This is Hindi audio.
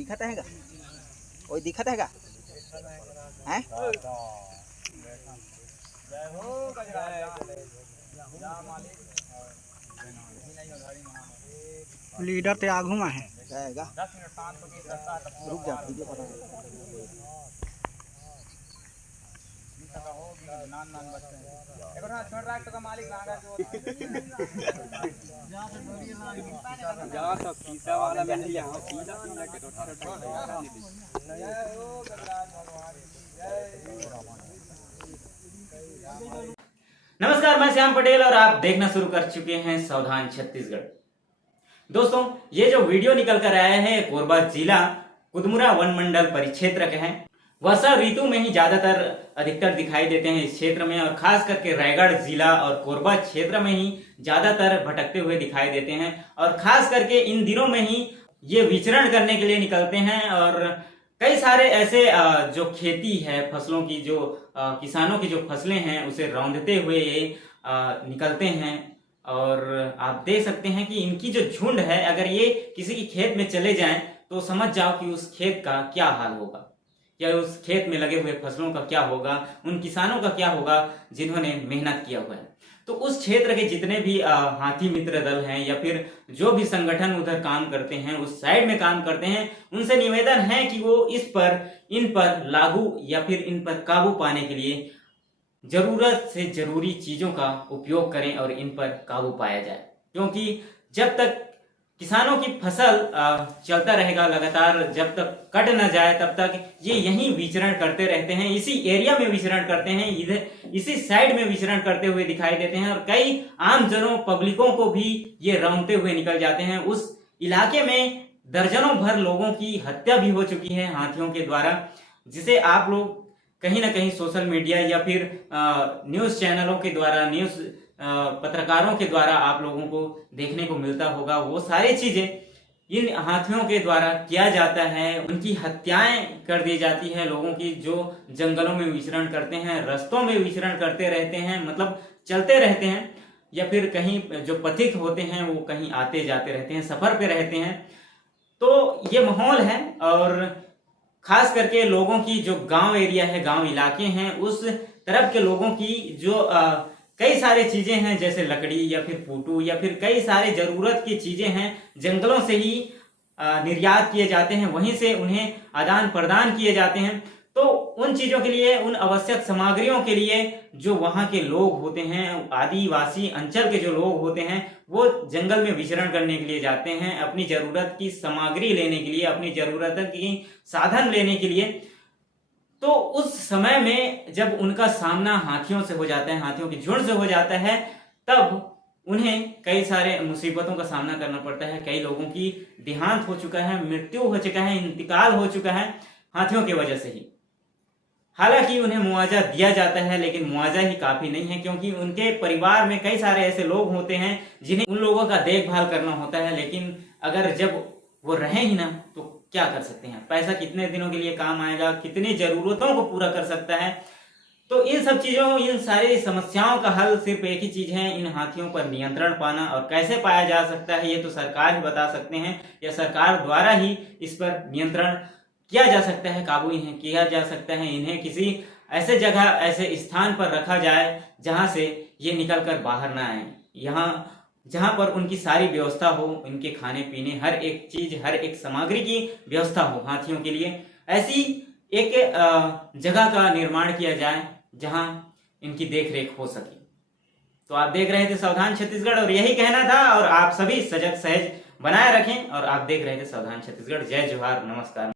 दिखत है ओई दिखत है हैं लीडर ते आगू में है जाएगा रुक जा वीडियो कर नमस्कार, मैं श्याम पटेल और आप देखना शुरू कर चुके हैं सावधान छत्तीसगढ़। दोस्तों, ये जो वीडियो निकल कर आया है कोरबा जिला कुदमुरा वन मंडल परिक्षेत्र के हैं। वर्षा ऋतु में ही ज्यादातर अधिकतर दिखाई देते हैं इस क्षेत्र में, और खास करके रायगढ़ जिला और कोरबा क्षेत्र में ही ज्यादातर भटकते हुए दिखाई देते हैं। और खास करके इन दिनों में ही ये विचरण करने के लिए निकलते हैं। और कई सारे ऐसे जो खेती है फसलों की, जो किसानों की जो फसलें हैं उसे रौंदते हुए निकलते हैं। और आप देख सकते हैं कि इनकी जो झुंड है, अगर ये किसी की खेत में चले जाएं तो समझ जाओ कि उस खेत का क्या हाल होगा, या उस खेत में लगे हुए फसलों का क्या होगा, उन किसानों का क्या होगा जिन्होंने मेहनत किया हुआ है। तो उस क्षेत्र के जितने भी हाथी मित्र दल हैं या फिर जो भी संगठन उधर काम करते हैं, उस साइड में काम करते हैं, उनसे निवेदन है कि वो इन पर लागू या फिर इन पर काबू पाने के लिए जरूरत से जरूरी चीजों का उपयोग करें और इन पर काबू पाया जाए। क्योंकि जब तक किसानों की फसल चलता रहेगा लगातार, जब तक कट न जाए तब तक ये यहीं विचरण करते रहते हैं, इसी एरिया में विचरण करते हैं, इधर इसी साइड में विचरण करते हुए दिखाई देते हैं। और कई आम जनों पब्लिकों को भी ये रौंदते हुए निकल जाते हैं। उस इलाके में दर्जनों भर लोगों की हत्या भी हो चुकी है हाथियों के द्वारा, जिसे आप लोग कहीं ना कहीं सोशल मीडिया या फिर न्यूज चैनलों के द्वारा, न्यूज पत्रकारों के द्वारा आप लोगों को देखने को मिलता होगा। वो सारी चीजें इन हाथियों के द्वारा किया जाता है। उनकी हत्याएं कर दी जाती है लोगों की, जो जंगलों में विचरण करते हैं, रास्तों में विचरण करते रहते हैं, मतलब चलते रहते हैं, या फिर कहीं जो पथिक होते हैं वो कहीं आते जाते रहते हैं, सफर पे रहते हैं। तो ये माहौल है। और खास करके लोगों की जो गांव एरिया है, गांव इलाके हैं, उस तरफ के लोगों की जो कई सारी चीजें हैं, जैसे लकड़ी या फिर पूटू या फिर कई सारे जरूरत की चीजें हैं, जंगलों से ही निर्यात किए जाते हैं, वहीं से उन्हें आदान प्रदान किए जाते हैं। तो उन चीजों के लिए, उन आवश्यक सामग्रियों के लिए जो वहां के लोग होते हैं, आदिवासी अंचल के जो लोग होते हैं, वो जंगल में विचरण करने के लिए जाते हैं, अपनी जरूरत की सामग्री लेने के लिए, अपनी जरूरत की साधन लेने के लिए। तो उस समय में जब उनका सामना हाथियों से हो जाता है, हाथियों की झुंड से हो जाता है, तब उन्हें कई सारे मुसीबतों का सामना करना पड़ता है। कई लोगों की देहांत हो चुका है, मृत्यु हो चुका है, इंतकाल हो चुका है हाथियों की वजह से ही। हालांकि उन्हें मुआवजा दिया जाता है, लेकिन मुआवजा ही काफी नहीं है, क्योंकि उनके परिवार में कई सारे ऐसे लोग होते हैं जिन्हें उन लोगों का देखभाल करना होता है। लेकिन अगर जब वो रहे ही ना तो क्या कर सकते हैं, पैसा कितने दिनों के लिए काम आएगा, कितनी जरूरतों को पूरा कर सकता है। तो इन सब चीजों, इन सारी समस्याओं का हल सिर्फ एक ही चीज है, इन हाथियों पर नियंत्रण पाना। और कैसे पाया जा सकता है ये तो सरकार ही बता सकते हैं, या सरकार द्वारा ही इस पर नियंत्रण किया जा सकता है, काबू इन्हें किया जा सकता है। इन्हें किसी ऐसे जगह, ऐसे स्थान पर रखा जाए जहां से ये निकल कर बाहर ना आए, यहाँ जहां पर उनकी सारी व्यवस्था हो, इनके खाने पीने, हर एक चीज, हर एक सामग्री की व्यवस्था हो हाथियों के लिए। ऐसी एक जगह का निर्माण किया जाए जहां इनकी देख रेख हो सके। तो आप देख रहे थे सावधान छत्तीसगढ़, और यही कहना था। और आप सभी सजग सहज बनाए रखें। और आप देख रहे थे सावधान छत्तीसगढ़। जय जोहार, नमस्कार।